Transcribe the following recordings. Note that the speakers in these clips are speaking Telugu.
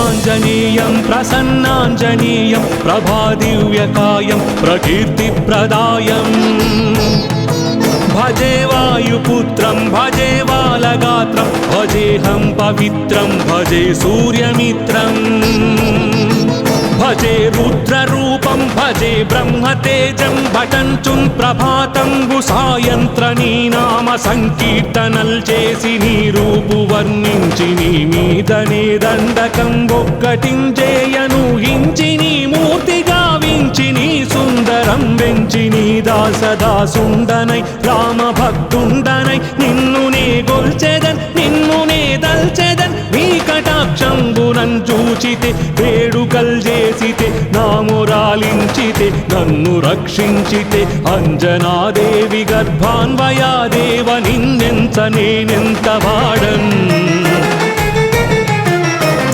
वीराञ्जनेयं प्रसन्नाञ्जनेयं प्रभादिव्यकायं प्रकीर्तिप्रदायम् भजे वायुपुत्रं भजे बालगात्रं भजेऽहं पवित्रं भजे सूर्यमित्रम् भजे रुद्ररूपं भजे ब्रह्मतेजं भटञ्चुं प्रभातं साయంత్రనీ నామ సంకీర్తనల్ చేసి నీ రూపు వర్ణించి నీ మీదనే దండకం ఒక్కటించేయను హించి నీ మూర్తి గావించి నీ సుందరం వెంచి నీ దాసదాసుండనై రామ భక్తుండనై నిన్ను నే గొల్చెదన్ నిన్ను నే దల్చెదన్ నీ కటాక్షంబునం చూచితే వేడుకల్ చేసితే నామురాలించితే నన్ను రక్షించితే అంజనాదేవి గర్భాన్వయాదేవ నిన్నెంత నేనెంత వాడన్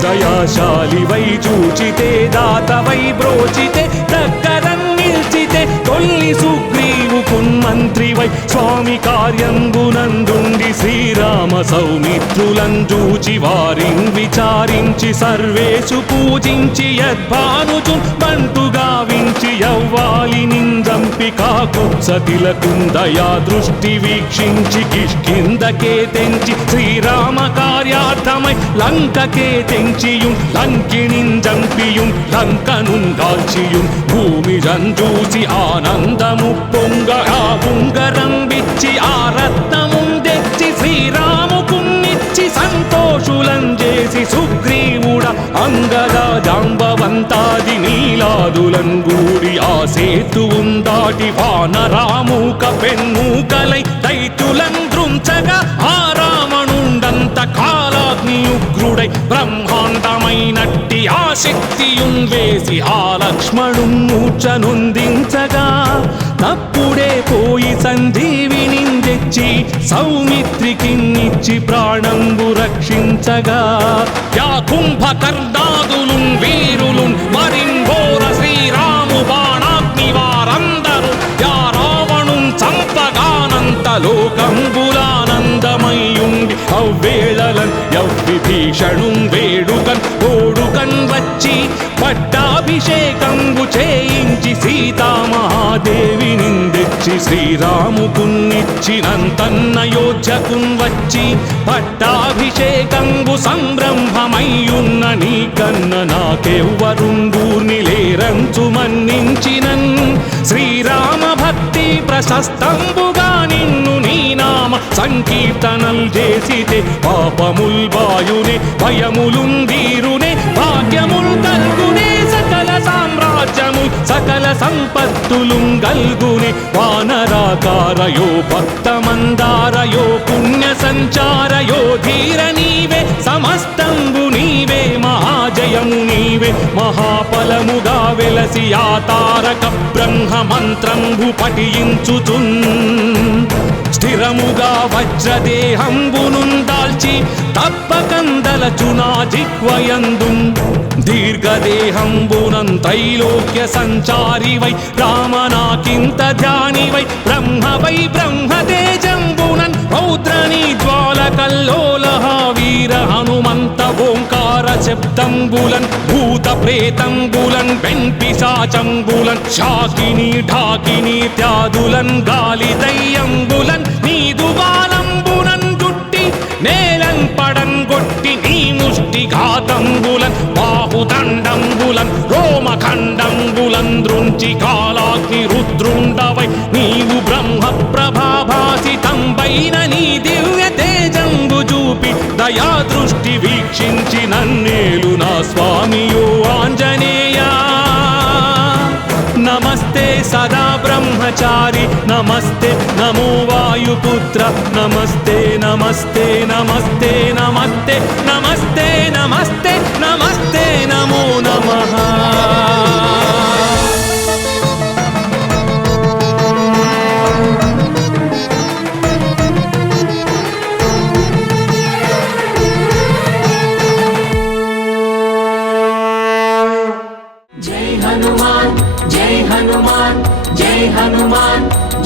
దయాశాలివై చూచితే దాతవై బ్రోచితే దగ్గరన్ నిల్చితే తొల్లి సుగ్రీవుకున్మంత్రివై స్వామి కార్యంబునందుండి శ్రీరామ సౌమిత్రులను చూచి వారిని విచారించి సర్వేషు పూజించి యద్భానుచు బంటుగా వించి యవ్వాలి నిందంపి కాకుత్సతిలకుందయా దృష్టి వీక్షించి కిష్కిందకే తెంచి శ్రీరామ కార్యార్థమై లంకకే తెంచియుం లంకిణింజంపియుం లంకనుం కాల్చియుం భూమి జంజూసి ఆనందము పొంగ ఆ ఉంగరం విచ్చి ఆ రత్నముం తెచ్చి శ్రీరాముకున్నిచ్చి సంతోషులం చేసి సుగ్రీవుడ అంగద జాంబవంతాది నీలాదులం గూడి ఆ సేతువుం దాటి వానరామూక పెన్మూకలై దైత్యులం దృంచగా ఆ రావణుండంత కాలాగ్ని ఉగ్రుడై బ్రహ్మాండమైనట్టి ఆ శక్తియున్ వేసి ఆ లక్ష్మణుం మూర్ఛనొందించగా తప్పుడే పోయి సంజీవిని తెచ్చి సౌమిత్రికిన్నిచ్చి ప్రాణంబు రక్షించగా యా కుంభకర్ణాదులు వీరులు మరింఘోర శ్రీరాము బాణాగ్ని వారందరూ యా రావణుం చంపగానంత లోకంబులానందమయ్యుండి అవ్వేళలన్ యవ్విభీషణుం వేడుకన్ ఓడుకన్ వచ్చి పట్టాభిషేకంబు చేయించి సీతామహాదేవి నిందెచ్చి శ్రీరాముకున్నిచ్చినంతన్నయోధ్యకున్ వచ్చి పట్టాభిషేకంబు సంరంభమయ్యున్న నీ కన్న నాకెవ్వరుంగూర్ని లేరంచు మన్నించినన్ శ్రీరామ భక్తి ప్రశస్తంబుగా నిన్ను నీ నామ సంకీర్తనల్ చేసితే పాపముల్ బాయునే భయములుం వీరునే భాగ్యముల్ కల్గునే సకల సామ్రాజ్యము సకల సంపత్తులు గల్గునే వానరాకారయో భక్తమందారయో పుణ్య సంచారయో ధీర నీవే సమస్తంబు నీవే మహాజయము నీవే మహాఫలముగా వెలసి ఆ తారక బ్రహ్మ మంత్రంబు పఠించుచున్ స్థిరముగా వజ్రదేహంబునుం దాల్చి తప్పకందలచునా జిహ్వయందు దీర్ఘదేహంబునం త్రైలోక్య సంచారివై రామనాకింత ధ్యానివై బ్రహ్మవై బ్రహ్మతేజంబునన్ పౌత్రనీ జ్వాలకల్లోలహ వీర హనుమంత ఓంకార శబ్దంబులన్ భూత ప్రేతంబులన్ వెంపిశాచంబులన్ శాకిని ఢాకిని త్యాదులన్ గాలి దయ్యంబులన్ నీదు బాలంబునన్ జుట్టి నేలం పడం గొట్టి నీ ముష్టి ఘాతంబులన్ బాహుదండంబులన్ రోమఖండంబులన్ దృంచి కాలాగ్ని రుద్రుండవై నీవు బ్రహ్మ ప్రభాభాసితంబైన నీ దివ్య తేజంబు చూపి దయా దృష్టి వీక్షించి నన్నేలు నా స్వామియో ఆంజనేయా నమస్తే సదా బ్రహ్మచారి నమస్తే నమో వాయుపుత్ర నమస్తే నమస్తే నమస్తే నమస్తే నమస్తే నమస్తే నమస్తే నమో నమః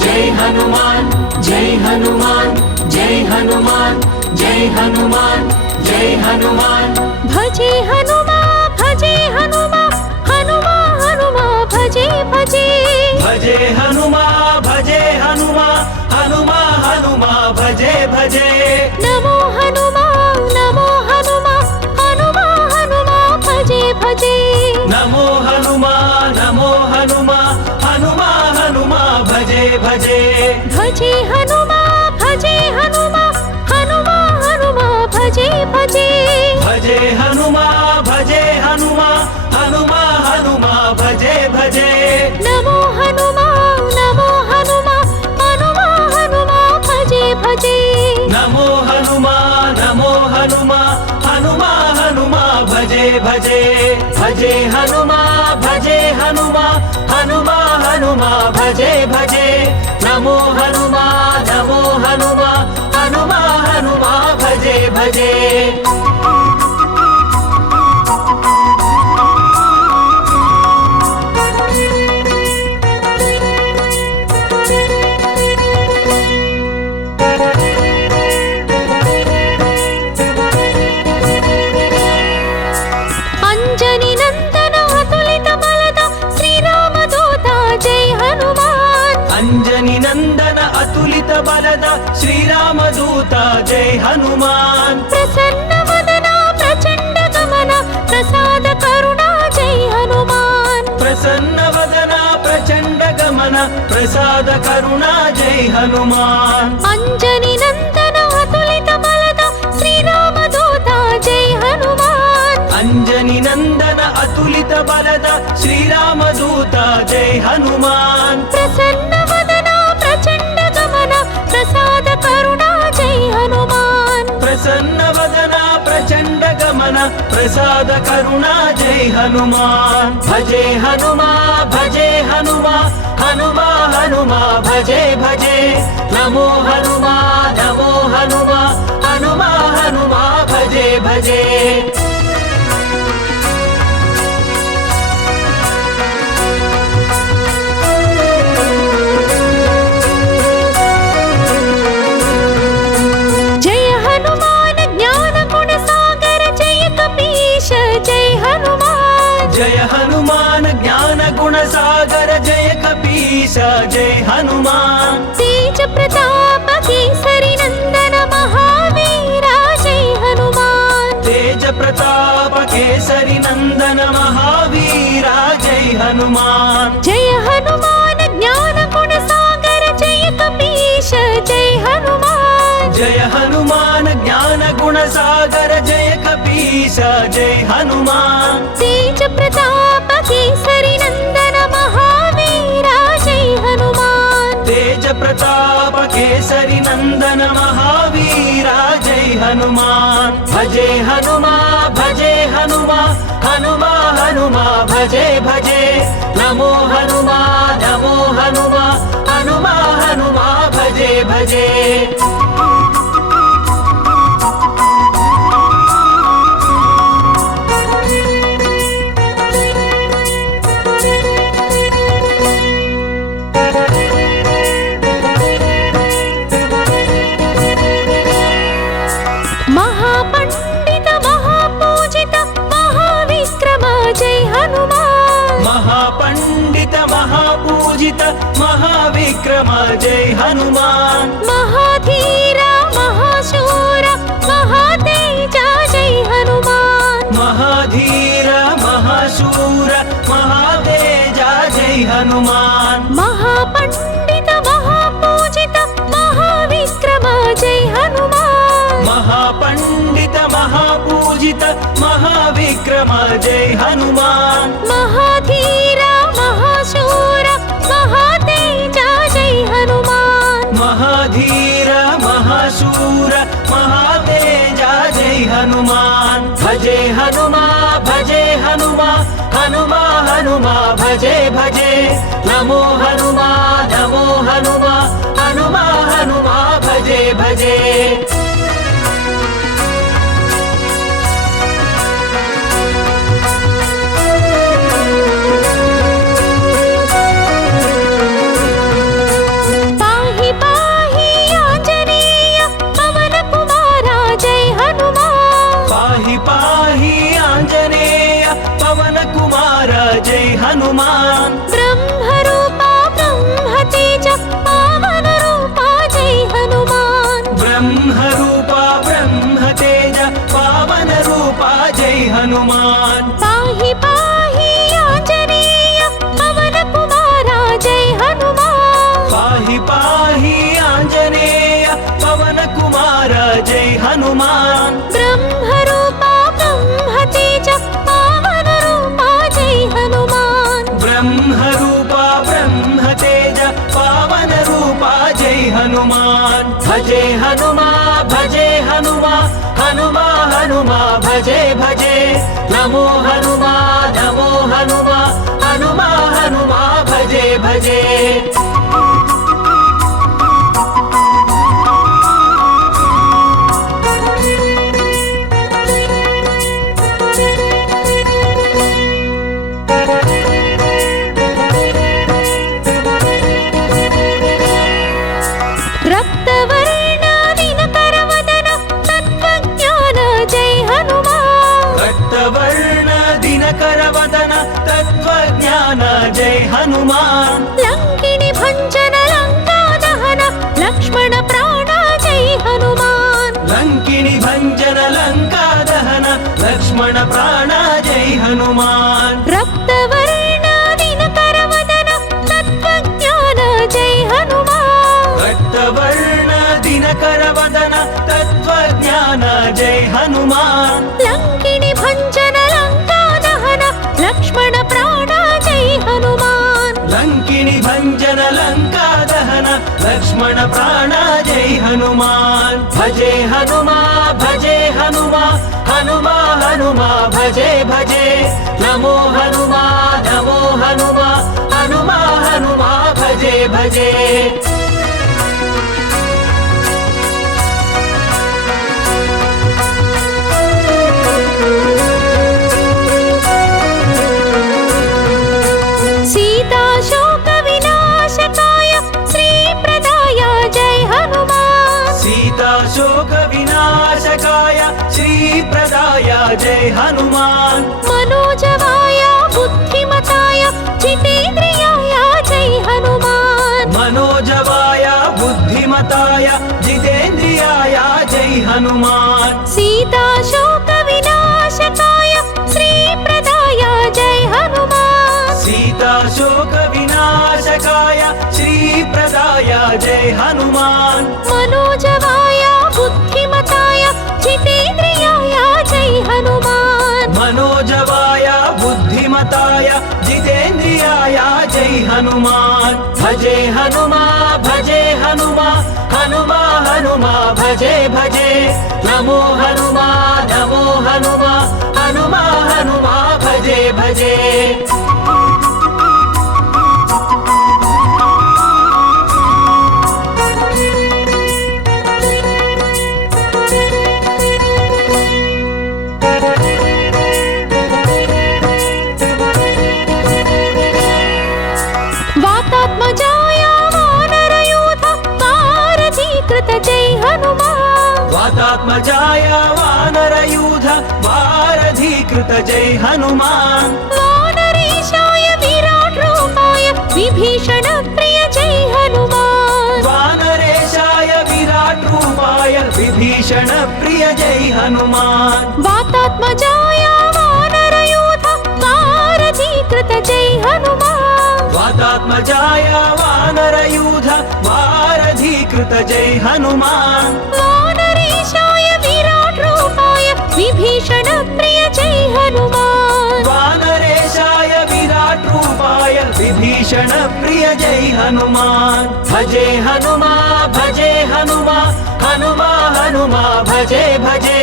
हनुमान जय हनुमान जय हनुमान जय हनुमान जय हनुमान जय हनुमान भजे हनुमान हनुमा हनुमा हनुमा भजे भजे भजे हनुमा भजे हनुमा हनुमा हनुमा भजे भजे नमो हनुमा हनुमा हनुमा हनुमा भजे भजे नमो हनुमा हनुमा हनुमा हनुमा भजे भजे भजे हनुमा हनुमा हनुमा भजे भजे भजे हनुमा हनुमा हनुमा हनुमा भजे भजे नमो हनुमा हनुमा हनुमा हनुमा भजे भजे नमो हनुमा हनुमा हनुमा हनुमा भजे भजे भजे हनुमा हनुमा हनुमा हनुमा भजे भजे नमो हनुमा हनुमा हनुमा हनुमा भजे भजे अंजनी नंदन अतुलित बलदा श्रीरामदूता जय हनुमान प्रसन्न वदना प्रचंड गमना प्रसाद करुणा जय हनुमान प्रसन्न वदना प्रचंड गमना प्रसाद करुणा जय हनुमान अंजनी नंदन अतुलित बलदा श्रीरामदूता जय हनुमान अंजनी नंदन अतुलित बलदा श्रीरामदूता जय हनुमान प्रसन्न वदना प्रचंड गमना प्रसाद करुणा जय हनुमान प्रसन्न वदना प्रचंड गमना प्रसाद करुणा जय हनुमान भजे हनुमा हनुमा हनुमा भजे भजे नमो हनुमा हनुमा हनुमा भजे भजे जय हनुमान ज्ञान गुण सागर जय कपीश जय हनुमान तेज प्रताप केसरी नंदन महावीरा जय हनुमान तेज प्रताप केसरी नंदन महावीरा जय हनुमान जय हनुमान ज्ञान गुण सागर जय कपीश जय हनुमान जय हनुमान ज्ञान गुण सागर जय कपीश जय हनुमान तेज प्रताप केसरी नंदन महावीरा जय हनुमान तेज प्रताप केसरी नंदन महावीरा जय हनुमान भजे हनुमा हनुमा हनुमा भजे भजे नमो हनुमा हनुमा हनुमा भजे भजे महापंडित महापूजित महाविक्रम जय हनुमान महापंडित महापूजित महाविक्रम जय हनुमान महाधीर महाशूर महातेजा जय हनुमान महाधीर महाशूर महातेजा जय हनुमान महापंडित महापूजित महाविक्रम जय हनुमान महापंडित महापूजित महाविक्रम जय हनुमान महाधीर महाशूर महातेजा जय हनुमान महाधीर महाशूर महातेजा जय हनुमान भजे हनुमा हनुमा हनुमा भजे भजे नमो हनुमा हनुमा हनुमा भजे भजे पाहि पाहि आंजनेय पवन हनुमान ब्रह्मरूपा ब्रह्मतेज पावनरूपा जय हनुमान ब्रह्मरूपा ब्रह्मतेज पावनरूपा जय हनुमान भजे हनुमा भजे हनुमा हनुमा हनुमा भजे भजे नमो हनुमा नमो हनुमा हनुमा हनुमा भजे भजे रक्तवर्ण दिनकरवदन तत्त्वज्ञान जय हनुमान रक्तवर्ण दिनकरवदन तत्त्वज्ञान जय हनुमान लंकिनी भंजन लंका दहन लक्ष्मण प्राण जय हनुमान लंकिनी भंजन लंका दहन लक्ष्मण प्राण जय हनुमान रक्तवर्ण दिनकरवदन तत्त्वज्ञान जय हनुमान रक्तवर्ण दिनकरवदन तत्त्वज्ञान जय हनुमान लंकिनी भंजन लंका दहन लक्ष्मण प्राण जय हनुमान लंकिनी भंजन लंका दहन लक्ष्मण प्राण जय हनुमान भजे हनुमा भजे हनुमा हनुमा हनुमा भजे भजे नमो हनुमा नमो हनुमा हनुमा हनुमा भजे भजे सीता शोक विनाशकाय श्रीप्रदाय जय हनुमान सीता शोक विनाशकाय श्रीप्रदाय जय हनुमान मनोजवाय बुद्धिमताय जितेन्द्रियाय जय हनुमान मनोजवाय बुद्धिमताय जितेन्द्रियाय जय हनुमान सीता शोक विनाशकाय श्रीप्रदाय जय हनुमान सीता शोक विनाशकाय श्रीप्रदाय जय हनुमान मनोजवाय बुद्धिमताय जितेन्द्रियाय जय हनुमान मनोजवाय बुद्धिमताय जितेन्द्रियाय जय हनुमान भजे हनुमा भजे हनुमा हनुमा हनुमा भजे भजे नमो हनुमा नमो हनुमा हनुमा हनुमा भजे भजे वातात्मजाय वानरयूथ वारधीकृत जय हनुमान वातात्मजाय वानरयूथ वारधीकृत जय हनुमान वानरेशाय विराट रूपाय विभीषण प्रिय जय हनुमान वानरेशाय विराट रूपाय विभीषण प्रिय जय हनुमान वातात्मजाय वानरयूथ वारधीकृत जय हनुमान वातात्मजाय वानरयूथ वारधीकृत जय हनुमान वानरेशाय विराट रूपाय विभीषण प्रिय जय हनुमान वानरेशाय विराट रूपाय विभीषण प्रिय जय हनुमान भजे हनुमा भजे हनुमा हनुमा हनुमा भजे भजे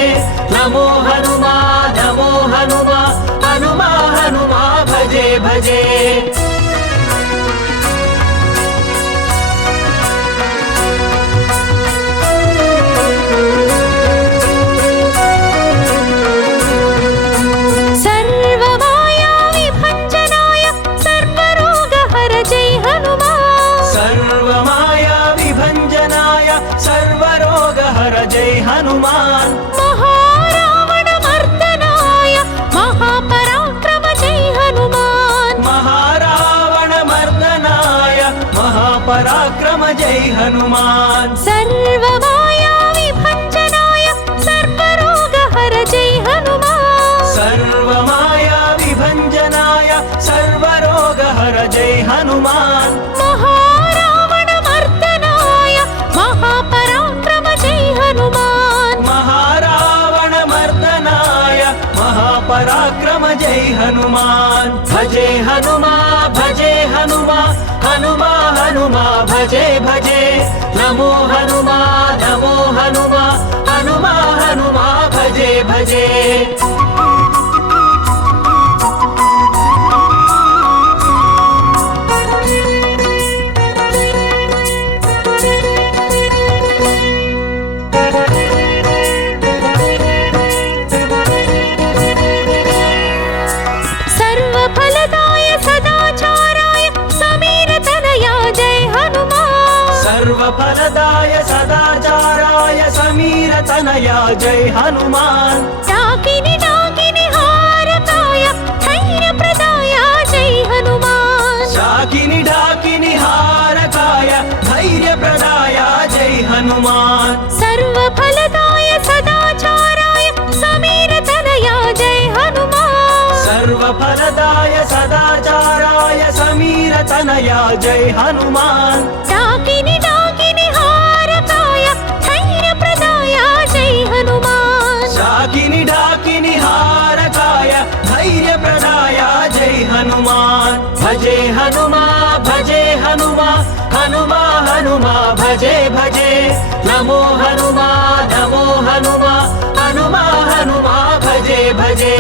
नमो हनुमा नमो हनुमा हनुमा हनुमा भजे भजे सर्वमाया विभञ्जनाय सर्वरोगहर जय हनुमान सर्वमाया विभञ्जनाय सर्वरोगहर जय हनुमान महारावणमर्दनाय महापराक्रम जय हनुमान महारावणमर्दनाय महापराक्रम जय हनुमान सर्वमाया विभञ्जनाय सर्वरोगहर जय हनुमान सर्वमाया विभञ्जनाय सर्वरोगहर जय हनुमान महारावणमर्दनाय महापराक्रम जय हनुमान जय हनुमान भजे हनुमा भजे हनुमा हनुमा हनुमा भजे भजे नमो हनुमा हनुमा हनुमा हनुमा भजे भजे सर्वफलदाय सदाचाराय समीर तनया जय हनुमान डाकिनी डाकिनी हारकाय धैर्य प्रदाय जय हनुमान डाकिनी डाकिनी हारकाय धैर्य प्रदाय जय हनुमान सर्वफलदाय सदाचाराय समीर तनया जय हनुमान सर्वफलदाय सदाचाराय समीर तनया जय हनुमान डाकिनी डाकिनी हारकाय धैर्य प्रदाय जय हनुमान डाकिनी डाकिनी हारकाय धैर्य प्रदाय जय हनुमान भजे हनुमा भजे हनुमा हनुमा हनुमा भजे भजे नमो हनुमा हनुमा हनुमा हनुमा भजे भजे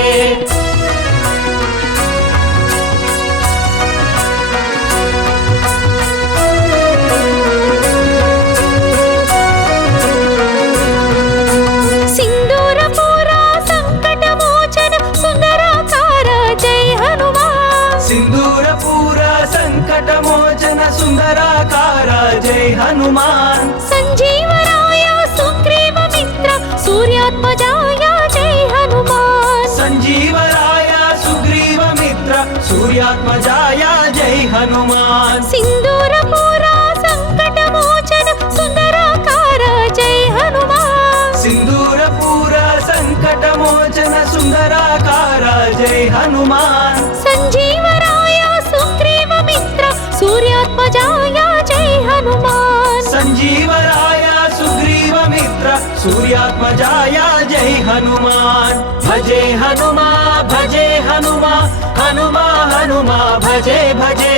सिंदूरपूर संकटमोचन सुंदराकार जय हनुमान संजीवराय सुग्रीव मित्र सूर्यात्मजाय जय हनुमान संजीवराय सुग्रीव मित्र सूर्यात्मजाय जय हनुमान सिंदूरपूर संकटमोचन सुंदराकार जय हनुमान सिंदूरपूर संकटमोचन सुंदराकार जय हनुमान संजीवराय सुग्रीव मित्र सूर्यात्मजाय जय हनुमान संजीवराय सुग्रीव मित्र सूर्यात्मजाय जय हनुमान भजे हनुमा भजे हनुमा हनुमा हनुमा भजे भजे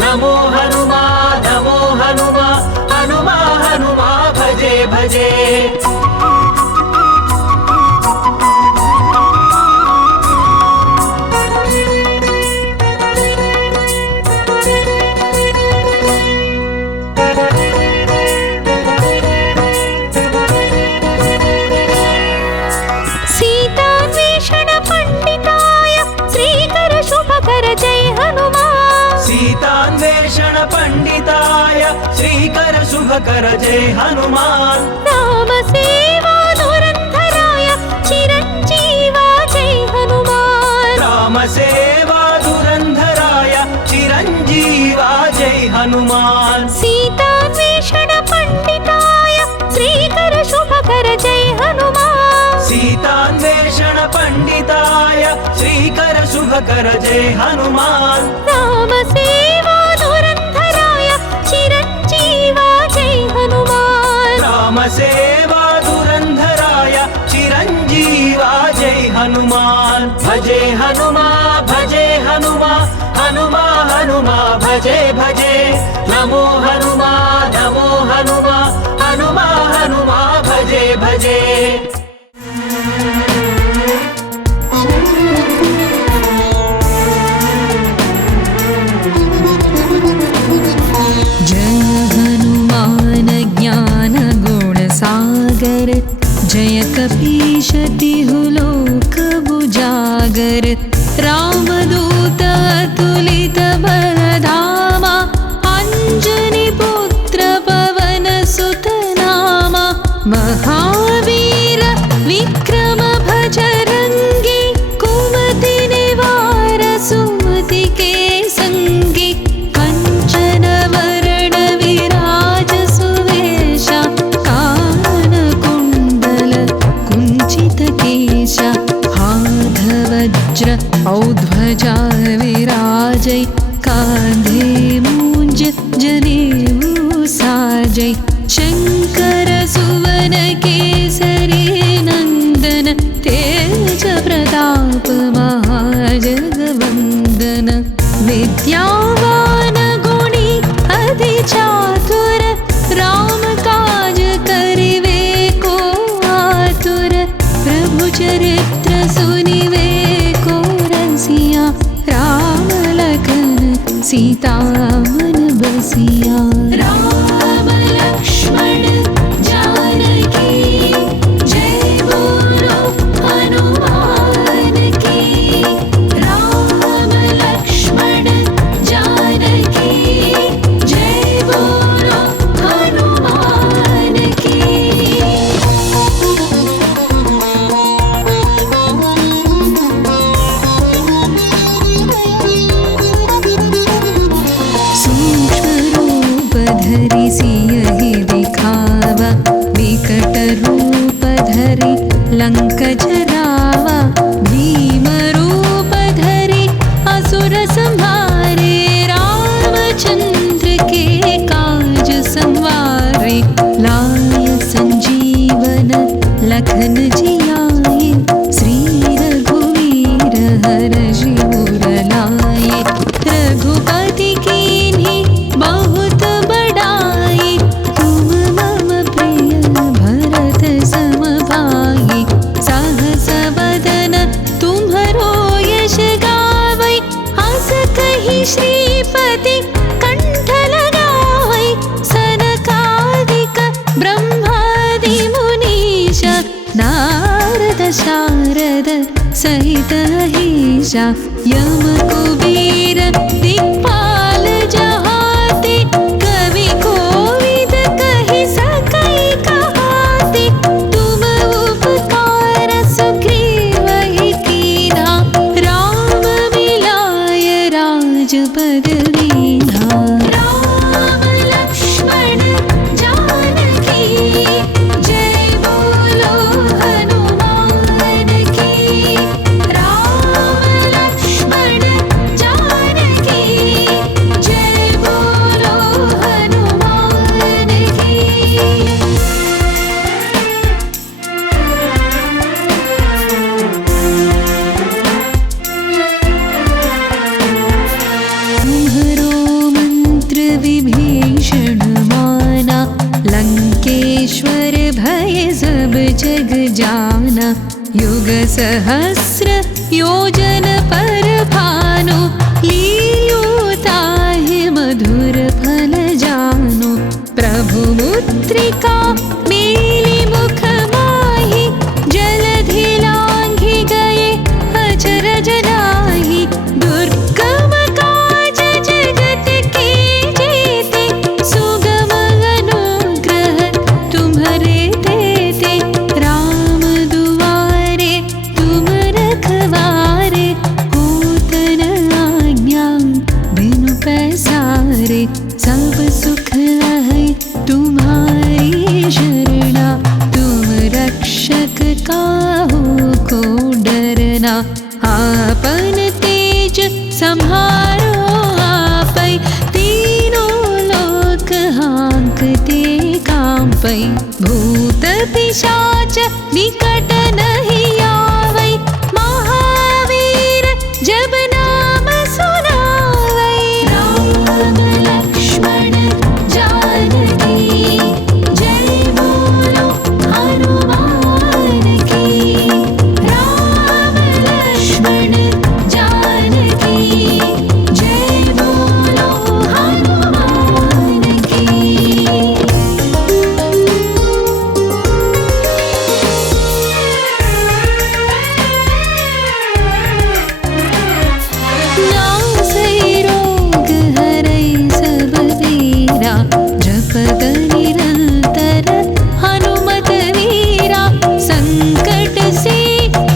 नमो हनुमा हनुमा हनुमा हनुमा भजे भजे सीतान्वेषण पंडिताय श्रीकर शुभकर जय हनुमान राम सेवा धुरंधराय चिरंजीवा जय हनुमान राम सेवा धुरंधराय चिरंजीवा जय हनुमान सीतान्वेषण पंडिताय श्रीकर शुभकर जय हनुमान सीतान्वेषण पंडिताय श्रीकर शुभकर जय हनुमान राम सेवा धुरंधराय चिरंजीवा जय हनुमान राम सेवा धुरंधराय चिरंजीवा जय हनुमान भजे हनुमा भजे हनुमा हनुमा हनुमा भजे भजे नमो हनुमा हनुमा हनुमा हनुमा भजे भजे सागर जय कपीश तिहु लोक उजागर रामदूत अतुलित बलधामा अंजनी पुत्र पवन सुत नामा महावीर विक्रम भजरंगी कुमति निवार सुमति के संगी कंचन वरण विराज सुवेशा हाथ वज्र औध्वजा विराजै कांधे मूंज जनेऊ साजै शंकर सुवन केसरी नंदन तेज प्रताप महाजन लाय संजीवन लखन जियाए, श्री रघुवीर हरषि उर लाए। रघुपति कीन्ही बहुत बड़ाई, तुम मम प्रिय भरत सम भाई। सहस वदन तुम्हरो यश गावै, अस कहि श्रीपति कंठ लगावै। सनकादिक ब्रह्मादि मुनीश, नारद शारद सहित अहिषा। यम कुबेर दिक्पाल जहाते, कवि कोविद कहि सकै कहाते। तुम उपकार सुग्रीव कीन्हा, राम मिलाय राजपद दीन्हा। राम लक्ष्मण जानकी, जय बोलो हनुमान की। राम लक्ष्मण जानकी, जय बोलो हनुमान की। तुम्हरो मंत्र विभीषण माना, लंकेश्वर भय सब जग जाना। युग सहस्र योजन पर भानु, लील्योताहि मधुर फल जानु। प्रभु मुद्रिका मेलि मुख माहि, जलधि लांघि गए अचरज नाहि। दुर्गम काज जगत के जेते, सुगम अनुग्रह तुम्हरे तेते। राम दुआरे तुम रखवारे, होत न आज्ञा बिनु पैसारे। सब सुख है तुम्हारी शरणा, तुम रक्षक काहू को डरना। आपन तेज सम्हारो आपै, तीनों लोक हांकते कांपै। भूत पिशाच निकट नहीं आवै, महावीर जब नाम सुनावै। राम लक्ष्मण जानकी, जय बोलो हनुमान की। राम लक्ष्मण जानकी, जय बोलो हनुमान की। नासै रोग हरै सब वीरा, जपत निरंतर हनुमत वीरा। संकट से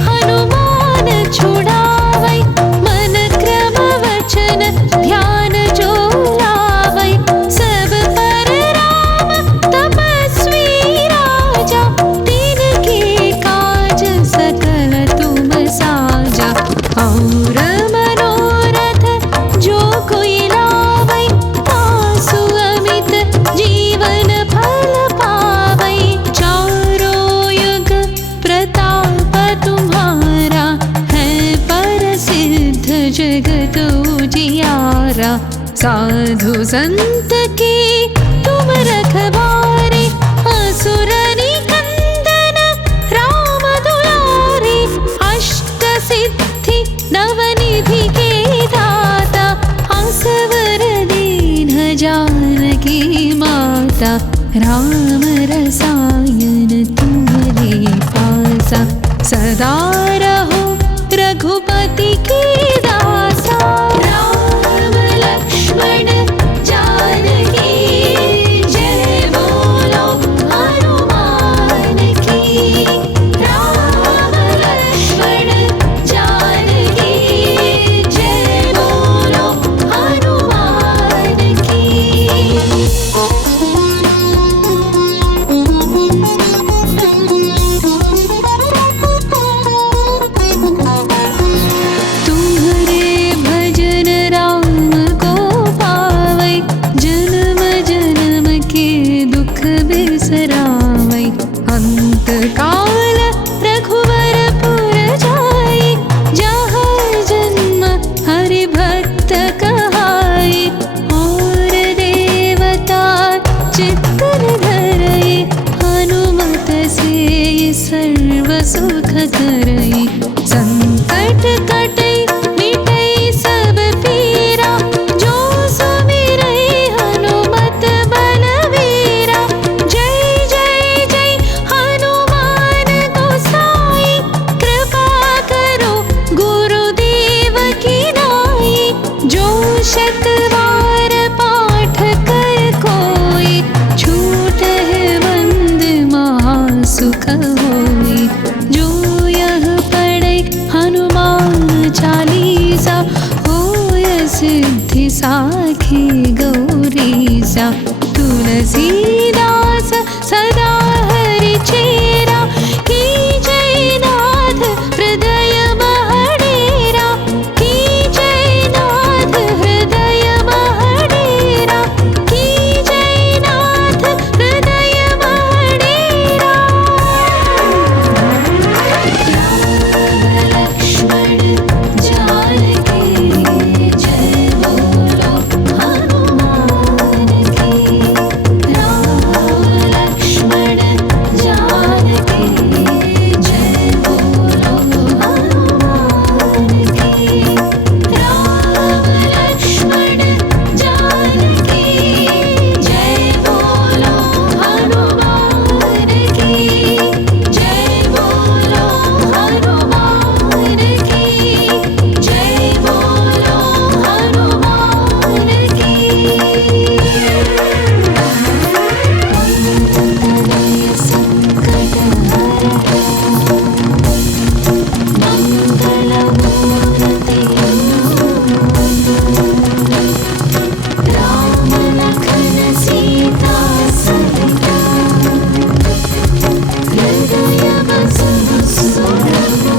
हनुमान छुड़ावै, मन क्रम वचन ध्यान जो लावै। सब पर राम तपस्वी राजा, तिनके काज सकल तुम साजा। और मनोरथ जो कोई लावै, आसु अमित जीवन फल पावै। चारों युग प्रताप तुम्हारा, है प्रसिद्ध जगत उजियारा। साधु संत के तुम रखवारे, असुर निकंदन राम दुलारे। अष्ट सिद्धि नवनिधि के दाता, असवर दीन जानकी माता। राम रसायन तुम्हारे पासा, सदा रहो रघुपति की दासा। राम लक्ष्मण जानकी, जय बोलो हनुमान की। राम लक्ष्मण जानकी, जय बोलो हनुमान की। करावै अंतकाल रघुवर पुर जाई जहाँ जन्म हरि भक्त कहाई और देवता चित्तन धरई हनुमत से सर्व सुख करई संकट कटई मिटई सब पीरा जो सुमिरई हनुमत बलवीरा जय जय जय हनुमान गोसाई कृपा करो गुरुदेव की नाई जो शत बार पाठ कर कोई छूट है बंद महासुख होई जो यह पढ़े हनुमान चालीसा होय सिद्धि साखी गौरीसा तुलसीदास सदा हरि चेरा की जयनाथ हृदय महडेरा की जयनाथ हृदय महडेरा की जयनाथ हृदय महडेरा लक्ष्मण जानकी जय बोलो हनुमान की राम लक्ष्मण जानकी जय बोलो हनुमान की राम लक्ष्मण जानकी जय बोलो हनुमान की जय बोलो हनुमान की जय बोलो हनुमान की संकट मंगलमूर्ति राम लखन सीता सहिता हृदय बसु सुरभु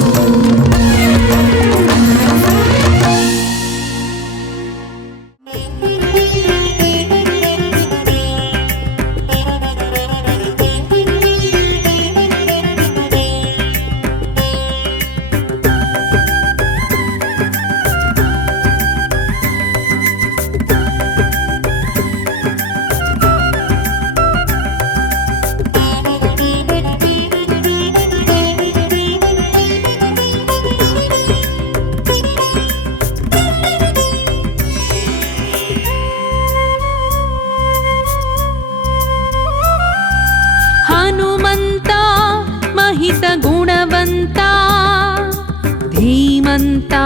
हनुमंता महित गुणवंता धीमंता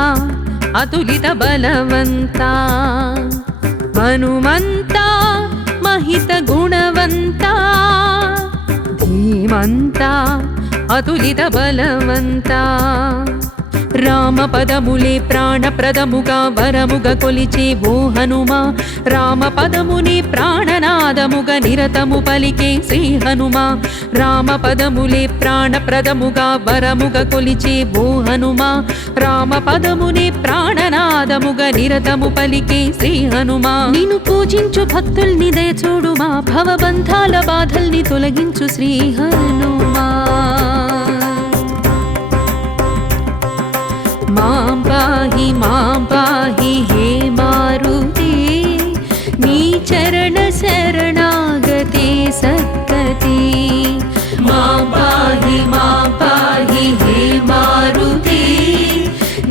अतुलित बलवंता हनुमंता महित गुणवंता धीमंता अतुलित बलवंता రామ పదములే ప్రాణప్రదముగా వరముగ కొలిచే ఓ హనుమా రామ పదమునే ప్రాణనాదముగా నిరతము పలికే శ్రీ హనుమా రామ పదములే ప్రాణప్రదముగా వరముగ కొలిచే ఓ హనుమా రామ పదమునే ప్రాణనాదముగా నిరతము పలికే శ్రీ హనుమా నిన్ను పూజించు భక్తుల్ని దయచూడుమా భవబంధాల బాధల్ని తొలగించు శ్రీ హనుమా मां पाहि हे मारुते नी चरण शरणागते सद्गते मां पाहि हे मारुते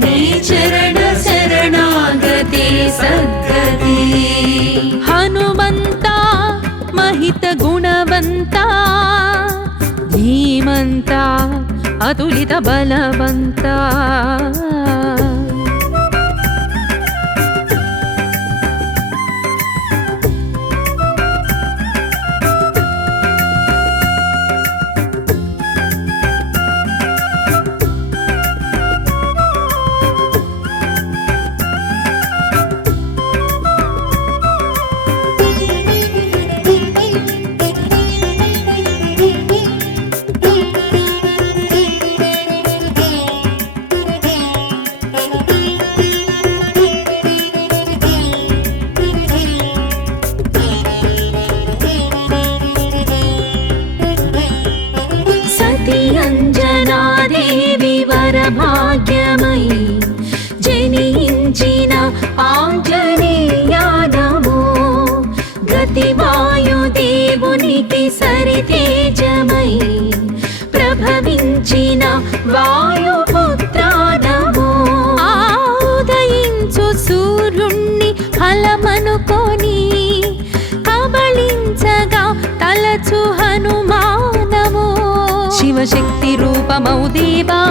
नी चरण शरणागते सद्गते हनुमंता महित गुणवंता धीमंता अतुलित बलवंता వరభాగ్యమై జనించిన ఆంజనేయా నమో గతివాయుదేవునికి సరితేజమై ప్రభవించిన వాయుపుత్రా నమో ఉదయించు సూర్యుణ్ణి ఫలమనుకొని కబళించగా తలచు హనుమానమో శివశక్తి రూపమౌ దేవా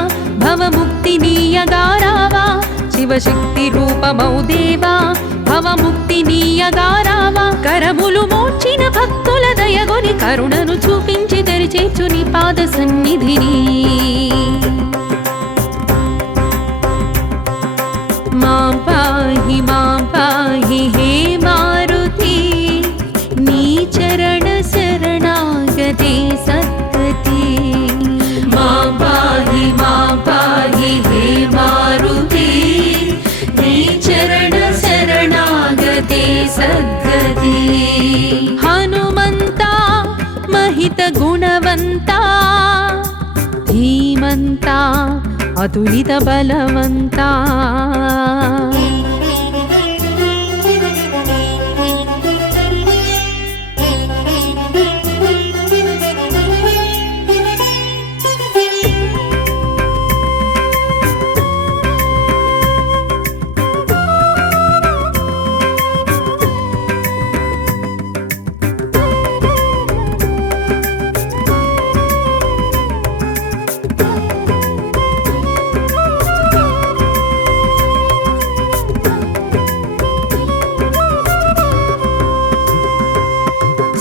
భవముక్తినీయగా రావా శివశక్తి రూపమౌ దేవా భవముక్తినీయగా రావా కరములు మోర్చిన భక్తుల దయగొని కరుణను చూపించి తెరిచేచు నీ పాద సన్నిధిని మాం పాహి హే మారుతి నీ చరణ శరణాగతే సద్గతి మాం పాహి హే మారుతి నీ చరణ శరణాగతే సద్గతి హనుమంతా మహిత గుణవంతా ధీమంతా అతులిత బలవంతా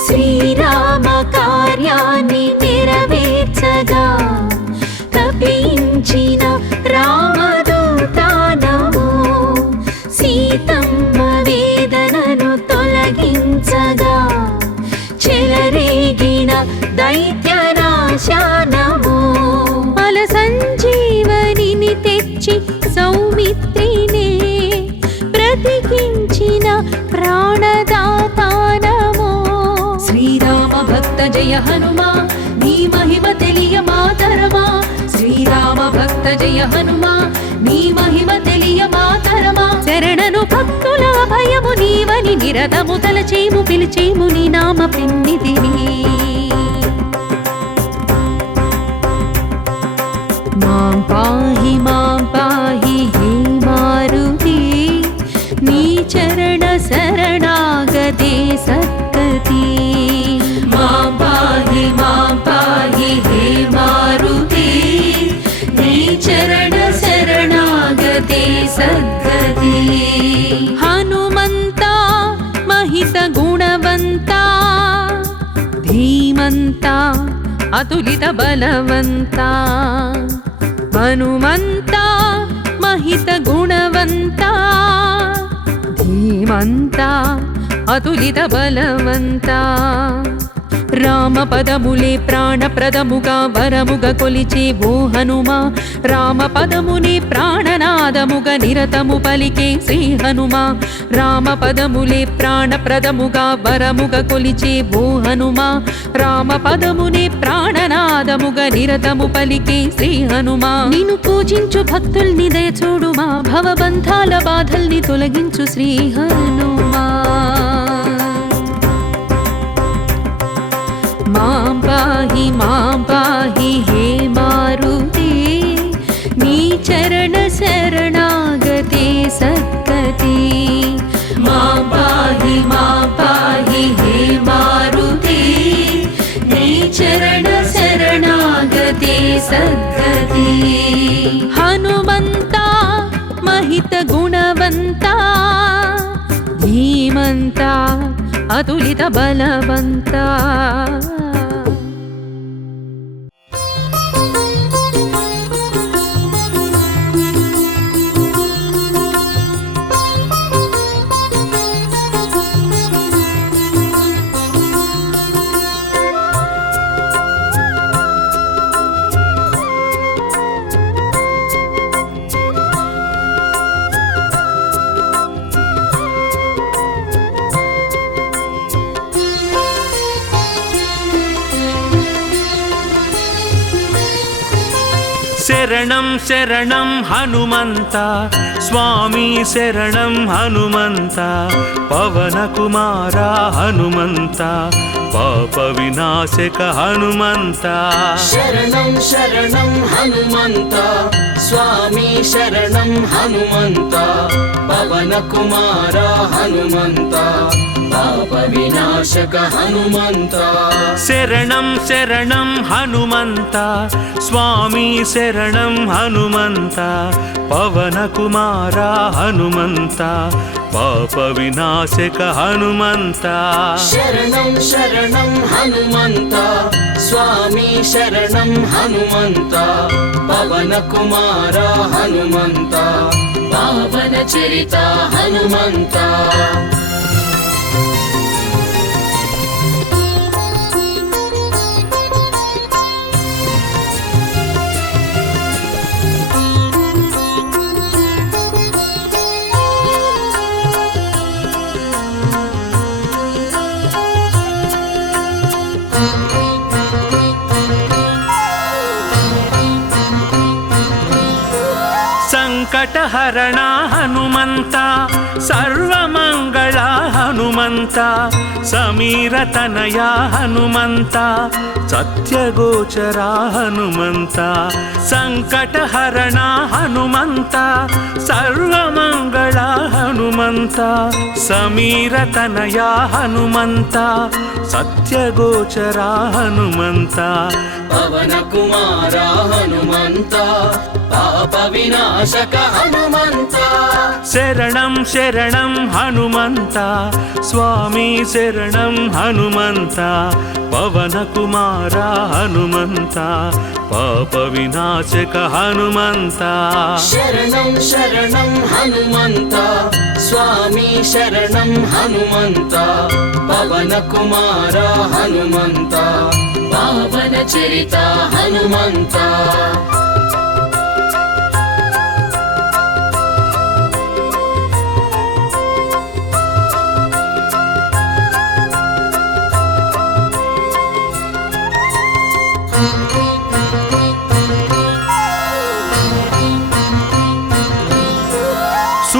శ్రీరామ కార్యాన్ని నెరవేర్చగా కపించిన రామదూతా నమో సీతమ్మ వేదనను తొలగించగా చెలరేగిన దైత్యనాశా నమో బల సంజీవనిని తెచ్చి సౌమిత్రినే బ్రతికించిన ప్రాణదాతా నమో శ్రీరామ భక్త జయ హనుమా నీ మహిమ తెలియ మాతరమా శ్రీరామ భక్త జయ హనుమా నీ మహిమ తెలియ మాతరమా శరణను భక్తుల భయము నీవని నిరతము తలచేము పిలిచేము నీ నామ పిన్నిదిని మాం పాహి హే మారుతి నీ చరణ శరణాగతే సద్గతి మాం పాహి హే మారుతి నీ చరణ శరణాగతే సద్గతి హనుమంతా మహిత గుణవంతా ధీమంతా అతులిత బలవంతా హనుమంతా మహిత గుణవంతా ధీమంతా అతులిత బలవంతా రామ పదములే ప్రాణప్రదముగా వరముగా కొలిచే ఓ హనుమా రామ పదమునే ప్రాణనాదముగా నిరతము పలికే శ్రీ హనుమా రామ పదములే ప్రాణప్రదముగా వరముగా కొలిచే ఓ హనుమా రామ పదమునే ప్రాణనాదముగా నిరతము పలికే శ్రీ హనుమా నిన్ను పూజించు భక్తుల్ని దయ చూడుమా భవబంధాల బాధల్ని తొలగించు శ్రీ హనుమా మాం పాహి హే మారుతి నీ చరణ శరణాగతే సద్గతి మాం పాహి హే మారుతి నీ చరణ శరణాగతే సద్గతి హనుమంతా మహిత గుణవంతా ధీమంతా అతులిత బలవంతా శరణం శరణం హనుమంత స్వామి శరణం హనుమంత పవన కుమార హనుమంత పాప వినాశక హనుమంత శరణం శరణం హనుమంత స్వామి శరణం హనుమంత పవన కుమార హనుమంత పాప వినాశక హనుమంత శరణం శరణం హనుమంత స్వామి శరణం హనుమంత పవన కుమార హనుమంత పాప వినాశక హనుమంత శరణం శరణం హనుమంత స్వామి శరణం హనుమంత పవన కుమార హనుమంత పావన చరిత హనుమంత సంకటహరణ హనుమంత సర్వమంగళ హనుమంత సమీరతనయ హనుమంత సత్యగోచర హనుమంత సంకటహరణ హనుమంత సర్వమంగళ హనుమంత సమీరతనయ హనుమంత సత్యగోచర హనుమంత పవన కుమార హనుమంత పాప వినాశక హనుమంత శరణం శరణం హనుమంత స్వామి శరణం హనుమంత పవన కుమార హనుమంత పాప వినాశక హనుమంత శరణం శరణం హనుమంత స్వామి శరణం హనుమంత పవన కుమార హనుమంత పావన చరిత హనుమంత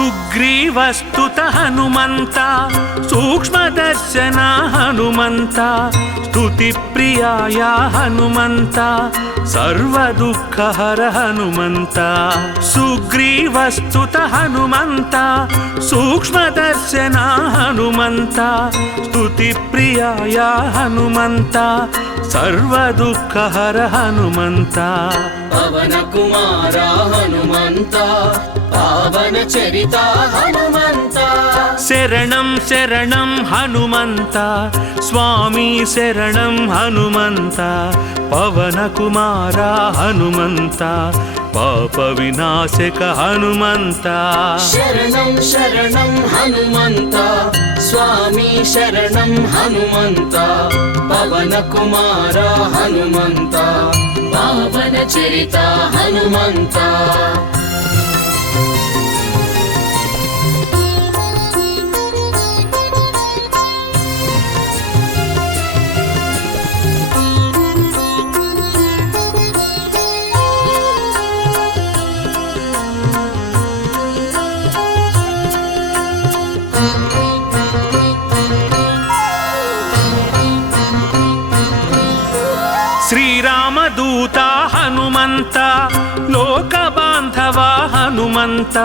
సుగ్రీవస్తుత హనుమంత సూక్ష్మదర్శన హనుమంత స్తుతి ప్రియాయ హనుమంత సర్వదుఃఖహర హనుమంత సుగ్రీవస్తుత హనుమంత సూక్ష్మదర్శన హనుమంత స్తుతి ప్రియాయ హనుమంత సర్వదుఃఖహర హనుమంత పవన కుమార హనుమంత పావన చరిత హనుమంత శరణం శరణం హనుమంత స్వామి శరణం హనుమంత పవన కుమార హనుమంత పాప వినాశక హనుమంత శరణం శరణం హనుమంత స్వామి శరణం హనుమంత పవన కుమార హనుమంత పావన చరిత హనుమంత శ్రీరామదూత హనుమంత లోక బాంధవ హనుమంత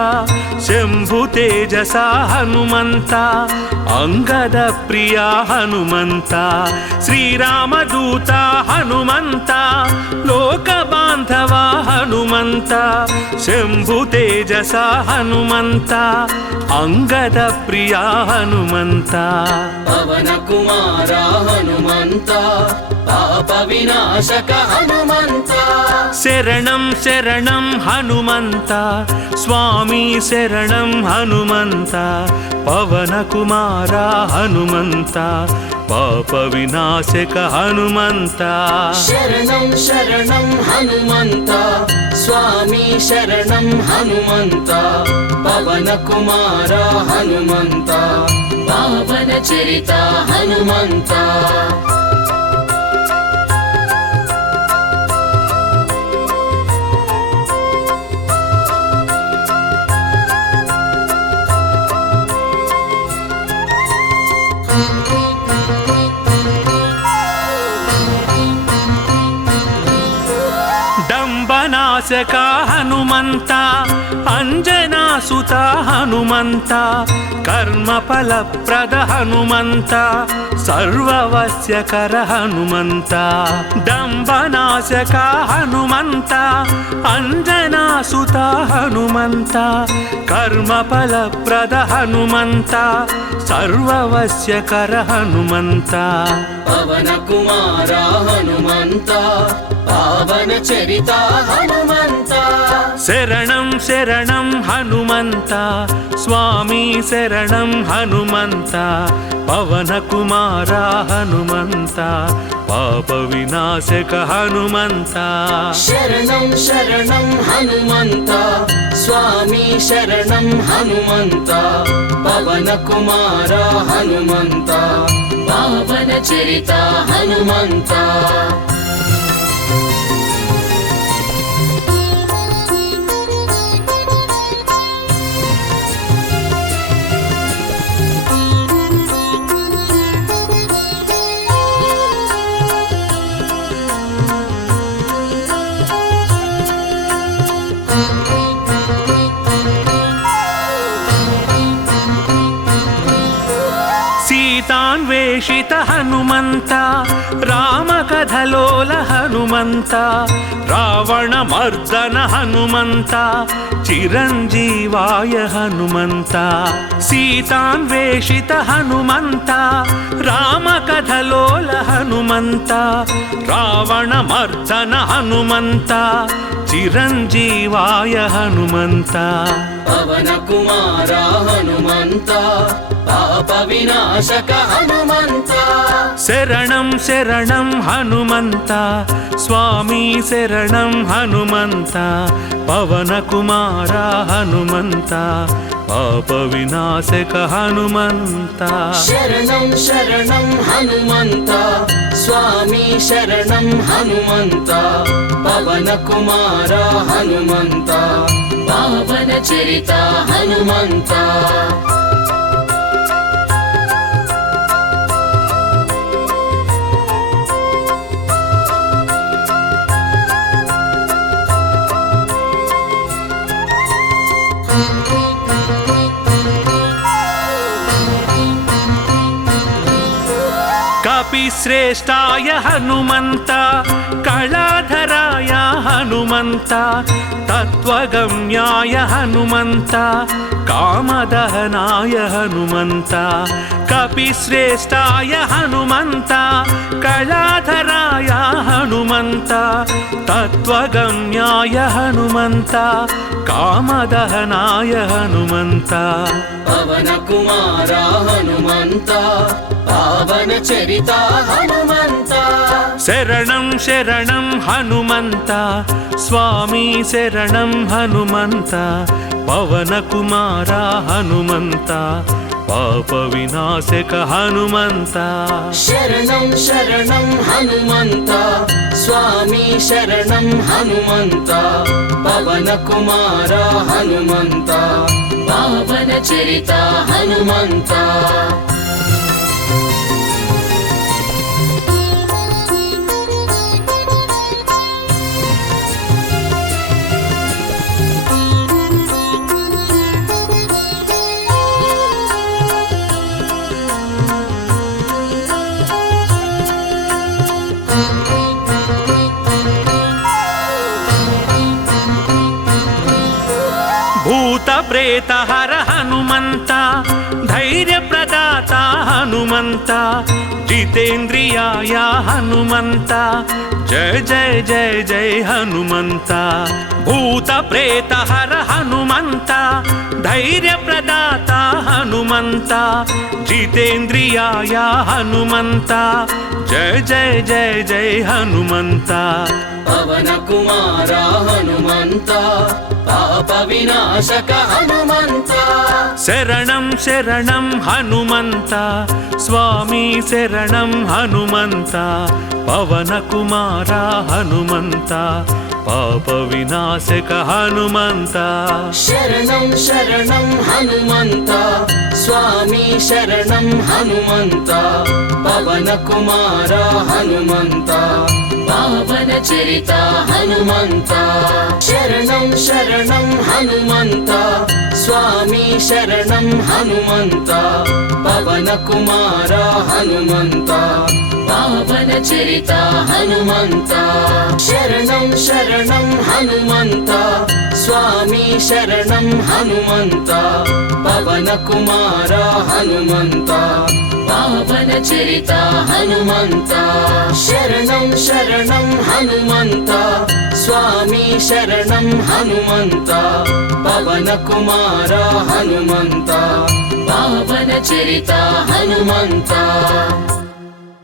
శంభు తేజస హనుమంత అంగద ప్రియ హనుమంత శ్రీరామదూత హనుమంత లోక బాంధవ హనుమంత శంభు తేజస హనుమంత అంగద ప్రియ హనుమంత పవన కుమార హనుమంత పాప వినాశక హనుమంత శరణం శరణం హనుమంత స్వామి శరణం హనుమంత పవన కుమార హనుమంత పాప వినాశక హనుమంత శరణం శరణం హనుమంత స్వామి శరణం హనుమంత పవన కుమార హనుమంత పావన చరిత హనుమంత ವಿನಾಶಕ ಹನುಮಂತ ಅಂಜನಾಸುತ ಹನುಮಂತ ಕರ್ಮಫಲಪ್ರದ ಹನುಮಂತ ಸರ್ವವಶ್ಯಕರ ಹನುಮಂತ ದಂಭನಾಶಕ ಹನುಮಂತ ಅಂಜನಾಸುತ ಹನುಮಂತ ಕರ್ಮಫಲಪ್ರದ ಹನುಮಂತ ಸರ್ವವಶ್ಯಕರ ಹನುಮಂತ ಪವನ ಕುಮಾರ ಹನುಮಂತ ಪಾವನ ಚರಿತ ಹನುಮಂತ ಶರಣಂ ಶರಣಂ ಹನುಮಂತ ಸ್ವಾಮಿ ಶರಣಂ ಹನುಮಂತ ಪವನ ಕುಮಾರ ಹನುಮಂತ ಪಾಪ ವಿನಾಶಕ ಹನುಮಂತ ಶರಣಂ ಶರಣಂ ಹನುಮಂತ ಸ್ವಾಮಿ ಶರಣಂ ಹನುಮಂತ ಪವನ ಕುಮಾರ ಹನುಮಂತ ಪಾವನ ಚರಿತ ಹನುಮಂತ ಸೀತಾನ್ವೇಷಿತ ಹನುಮಂತ ರಾಮಕಥಲೋಲ ಹನುಮಂತ ರಾವಣ ಮರ್ದನ ಹನುಮಂತ ಚಿರಂಜೀವಾಯ ಹನುಮಂತ ಸೀತಾನ್ವೇಷಿತ ಹನುಮಂತ ರಾಮಕಥಲೋಲ ಹನುಮಂತ ರಾವಣ ಮರ್ದನ ಹನುಮಂತ ಚಿರಂಜೀವಾಯ ಹನುಮಂತ ಪವನ ಕುಮಾರ ಹನುಮಂತ ಪಾಪ ವಿನಾಶಕ ಹನುಮಂತ ಶರಣಂ ಶರಣಂ ಹನುಮಂತ ಸ್ವಾಮಿ ಶರಣಂ ಹನುಮಂತ ಪವನ ಕುಮಾರ ಹನುಮಂತ ಪಾಪ ವಿನಾಶಕ ಹನುಮಂತ ಶರಣಂ ಶರಣಂ ಹನುಮಂತ ಸ್ವಾಮಿ ಶರಣಂ ಹನುಮಂತ ಪವನ ಕುಮಾರ ಹನುಮಂತ ಪಾವನ ಚರಿತ ಹನುಮಂತ ಕಪಿಶ್ರೇಷ್ಠಾಯ ಹನುಮಂತ ಕಳಾಧರಾಯ ಹನುಮಂತ ತತ್ವಗಮ್ಯಾಯ ಹನುಮಂತ ಕಾಮದಹನಾಯ ಹನುಮಂತ ಕಪಿಶ್ರೇಷ್ಠಾಯ ಹನುಮಂತ ಕಳಾಧರಾಯ ಹನುಮಂತ ತತ್ವಗಮ್ಯಾಯ ಹನುಮಂತ ಕಾಮದಹನಾಯ ಹನುಮಂತ ಪವನ ಕುಮಾರ ಹನುಮಂತ ಪಾವನ ಚರಿತ ಹನುಮಂತ ಶರಣಂ ಶರಣಂ ಹನುಮಂತ ಸ್ವಾಮಿ ಶರಣಂ ಹನುಮಂತ ಪವನ ಕುಮಾರ ಹನುಮಂತ ಪಾಪ ವಿನಾಶಕ ಹನುಮಂತ ಶರಣಂ ಶರಣಂ ಹನುಮಂತ ಸ್ವಾಮಿ ಶರಣಂ ಹನುಮಂತ ಪವನ ಕುಮಾರ ಹನುಮಂತ ಪಾವನ ಚರಿತ ಹನುಮಂತ ಭೂತ ಪ್ರೇತ ಹರ ಹನುಮಂತ ಧೈರ್ಯ ಪ್ರದಾತ ಹನುಮಂತ ಜಿತೇಂದ್ರಿಯಾಯ ಹನುಮಂತ ಜಯ ಜಯ ಜಯ ಜಯ ಹನುಮಂತ ಭೂತ ಪ್ರೇತ ಹರ ಹನುಮಂತ ಧೈರ್ಯ ಪ್ರದಾತ ಹನುಮಂತ ಜಿತೇಂದ್ರಿಯಾಯ ಹನುಮಂತ ಜಯ ಜಯ ಜಯ ಜಯ ಹನುಮಂತ ಪವನ ಕುಮಾರ ಹನುಮಂತ ಪಾಪ ವಿನಾಶಕ ಹನುಮಂತ ಶರಣಂ ಶರಣಂ ಹನುಮಂತ ಸ್ವಾಮಿ ಶರಣಂ ಹನುಮಂತ ಪವನ ಕುಮಾರ ಹನುಮಂತ పాప వినాశక హనుమంత శరణం శరణం హనుమంత స్వామి శరణం హనుమంత పవన కుమార హనుమంత పావన చరిత హనుమంత శరణం శరణం హనుమంత స్వామి శరణం హనుమంత పవన కుమార హనుమంత పావన చరిత హనుమంత శరణం శరణం హనుమంత స్వామి శరణం హనుమంత పవన కుమార హనుమంత పావన చరిత హనుమంత శరణం శరణం హనుమంత స్వామి శరణం హనుమంత పవన కుమార హనుమంత పావన చరిత హనుమంత